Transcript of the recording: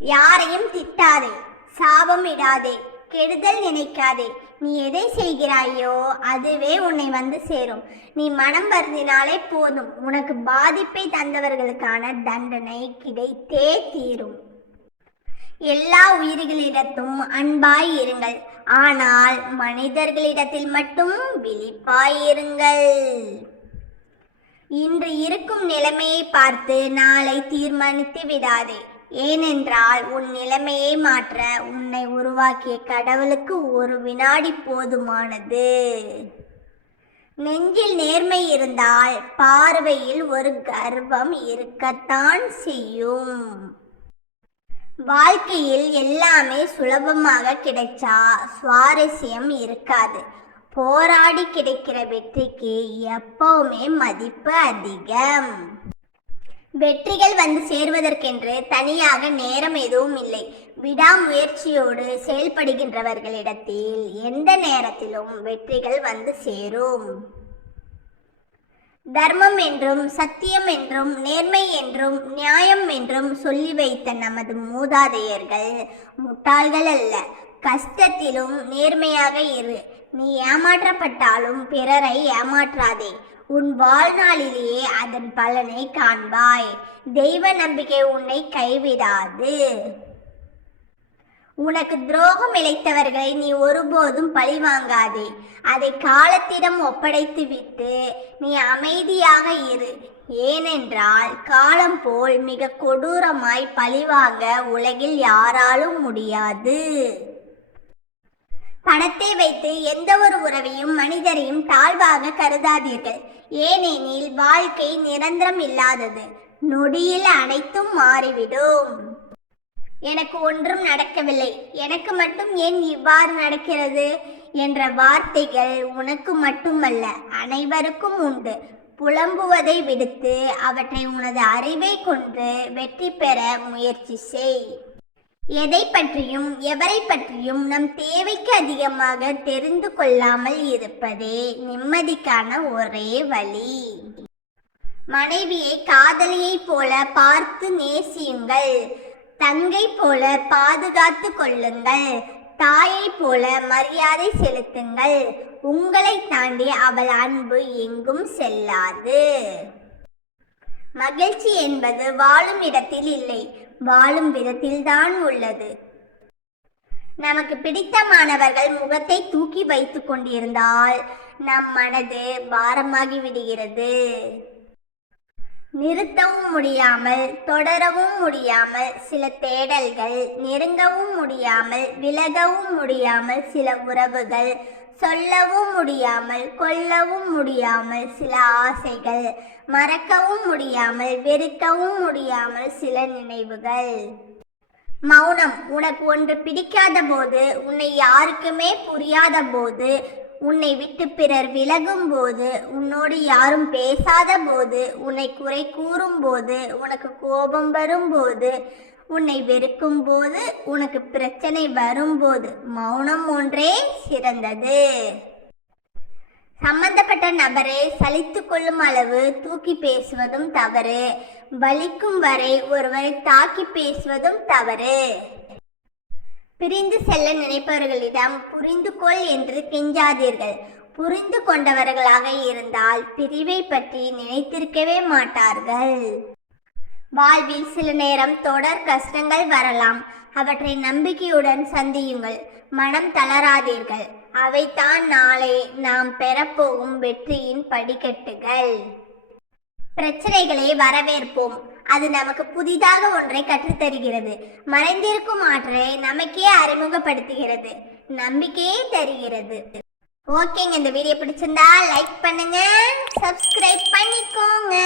யாரையும் திட்டாதே, சாபம் இடாதே, கெடுதல் நினைக்காதே. நீ எதை செய்கிறாயோ அதுவே உன்னை வந்து சேரும். நீ மனம் வருந்தினாலே போதும், உனக்கு பாதிப்பை தந்தவர்களுக்கான தண்டனை கிடைத்தே தீரும். எல்லா உயிர்களிடத்தும் அன்பாய் இருங்கள், ஆனால் மனிதர்களிடத்தில் மட்டும் விழிப்பாய் இருங்கள். இன்று இருக்கும் நிலைமையை பார்த்து நாளை தீர்மானித்து விடாதே. ஏனென்றால் உன் நிலைமையை மாற்ற உன்னை உருவாக்கிய கடவுளுக்கு ஒரு வினாடி போதுமானது. நெஞ்சில் நேர்மை இருந்தால் பார்வையில் ஒரு கர்வம் இருக்கத்தான் செய்யும். வாழ்க்கையில் எல்லாமே சுலபமாக கிடைச்சா சுவாரஸ்யம் இருக்காது. போராடி கிடைக்கிற வெற்றிக்கு எப்பவுமே மதிப்பு அதிகம். வெற்றிகள் வந்து சேர்வதற்கென்று தனியாக நேரம் எதுவும் இல்லை. விடாமுயற்சியோடு செயல்படுகின்றவர்களிடத்தில் எந்த நேரத்திலும் வெற்றிகள் வந்து சேரும். தர்மம் என்றும் சத்தியம் என்றும் நேர்மை என்றும் நியாயம் என்றும் சொல்லி வைத்த நமது மூதாதையர்கள் முட்டாள்கள் அல்ல. கஷ்டத்திலும் நேர்மையாக இரு. நீ ஏமாற்றப்பட்டாலும் பிறரை ஏமாற்றாதே. உன் வாழ்நாளிலேயே அதன் பலனை காண்பாய். தெய்வ நம்பிக்கை உன்னை கைவிடாது. உனக்கு துரோகம் இழைத்தவர்களை நீ ஒருபோதும் பழிவாங்காதே. அதை காலத்திடம் ஒப்படைத்து விட்டு நீ அமைதியாக இரு. ஏனென்றால் காலம் போல் மிக கொடூரமாய் பழிவாங்க உலகில் யாராலும் முடியாது. பணத்தை வைத்து எந்த ஒரு உறவையும் மனிதரையும் தாழ்வாக கருதாதீர்கள். ஏனெனில் வாழ்க்கை நிரந்தரம் இல்லாதது. நொடியில் அனைத்தும் மாறிவிடும். எனக்கு ஒன்றும் நடக்கவில்லை, எனக்கு மட்டும் ஏன் இவ்வாறு நடக்கிறது என்ற வார்த்தைகள் உனக்கு மட்டுமல்ல, அனைவருக்கும் உண்டு. புலம்புவதை விடுத்து அவற்றை உனது அறிவை கொண்டு வெற்றி பெற முயற்சி செய். எதை பற்றியும் எவரை பற்றியும் நம் தேவைக்கு அதிகமாக தெரிந்து கொள்ளாமல் இருப்பதே நிம்மதிக்கான ஒரே வழி. மனைவியை காதலியை போல பார்த்து நேசியுங்கள். தங்கை போல பாதுகாத்து கொள்ளுங்கள். தாயை போல மரியாதை செலுத்துங்கள். உங்களை தாண்டி அவள் அன்பு எங்கும் செல்லாது. மகிழ்ச்சி என்பது வாழும் இடத்தில் இல்லை, வாழும் விதத்தில்தான் உள்ளது. நமக்கு பிடித்தமானவர்கள் முகத்தை தூக்கி வைத்து கொண்டிருந்தால் நம் மனது பாரமாகி விடுகிறது. நிறுத்தவும் முடியாமல் தொடரவும் முடியாமல் சில தேடல்கள், நெருங்கவும் முடியாமல் விலகவும் முடியாமல் சில உறவுகள், சொல்லவும் முடியாமல் கொல்லவும் முடியாமல் சில ஆசைகள், மறக்கவும் முடியாமல் வெறுக்கவும் முடியாமல் சில நினைவுகள். மௌனம் உனக்கு ஒன்று பிடிக்காத போது, உன்னை யாருக்குமே புரியாத போது, உன்னை விட்டு பிறர் விலகும் போது, உன்னோடு யாரும் பேசாத போது, உன்னை குறை கூறும் போது, உனக்கு கோபம் வரும்போது, உன்னை வெறுக்கும் போது, உனக்கு பிரச்சனை வரும்போது மௌனம் ஒன்றே சிறந்தது. சம்பந்தப்பட்ட நபரை சலித்து கொள்ளும் அளவு தூக்கி பேசுவதும் தவறு. வலிக்கும் வரை ஒருவரை தாக்கி பேசுவதும் தவறு. பிரிந்து செல்ல நினைப்பவர்களிடம் புரிந்து கொள் என்று கெஞ்சாதீர்கள். புரிந்து கொண்டவர்களாக இருந்தால் பிரிவை பற்றி நினைத்திருக்கவே மாட்டார்கள். வாழ்வில் சில நேரம் தொடர் கஷ்டங்கள் வரலாம். அவற்றை நம்பிக்கையுடன் சந்தியுங்கள். மனம் தளராதீர்கள். அவைதான் நாளை நாம் பெறப்போகும் வெற்றியின் படிக்கட்டுகள். பிரச்சனைகளை வரவேற்போம். அது நமக்கு புதிதாக ஒன்றை கற்றுத்தருகிறது. மறைந்திருக்கும் ஆற்றலை நமக்கே அறிமுகப்படுத்துகிறது. நம்பிக்கையே தருகிறது. ஓகேங்க, இந்த வீடியோ பிடிச்சிருந்தா லைக் பண்ணுங்க, சப்ஸ்கிரைப் பண்ணிக்கோங்க.